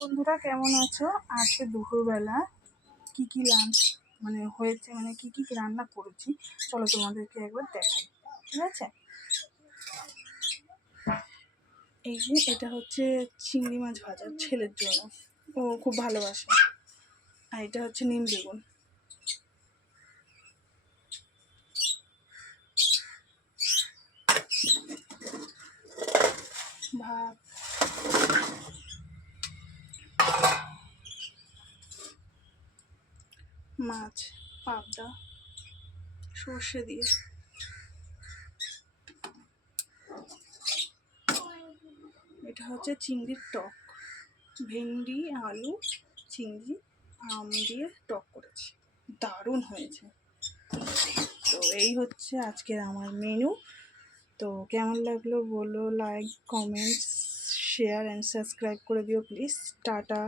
বন্ধুরা কেমন আছো? আজকে দুপুরবেলা কি কি লাঞ্চ হয়েছে, কি কি রান্না করেছি চলো তোমাদেরকে একবার দেখাই। ঠিক আছে, এই যে এটা হচ্ছে চিংড়ি মাছ ভাজা ছেলের জন্য, ও খুব ভালোবাসে। আর এটা হচ্ছে নিম বেগুন, ভাত, মাছ পাবদা সর্ষে দিয়ে, এটা হচ্ছে চিংড়ির টক, ভেন্ডি আলু চিংড়ি আম দিয়ে টক করেছি, দারুণ হয়েছে। তো এই হচ্ছে আজকের আমার মেনু। তো কেমন লাগলো বলো, like comments share and subscribe করে দিও প্লিজ। টাটা।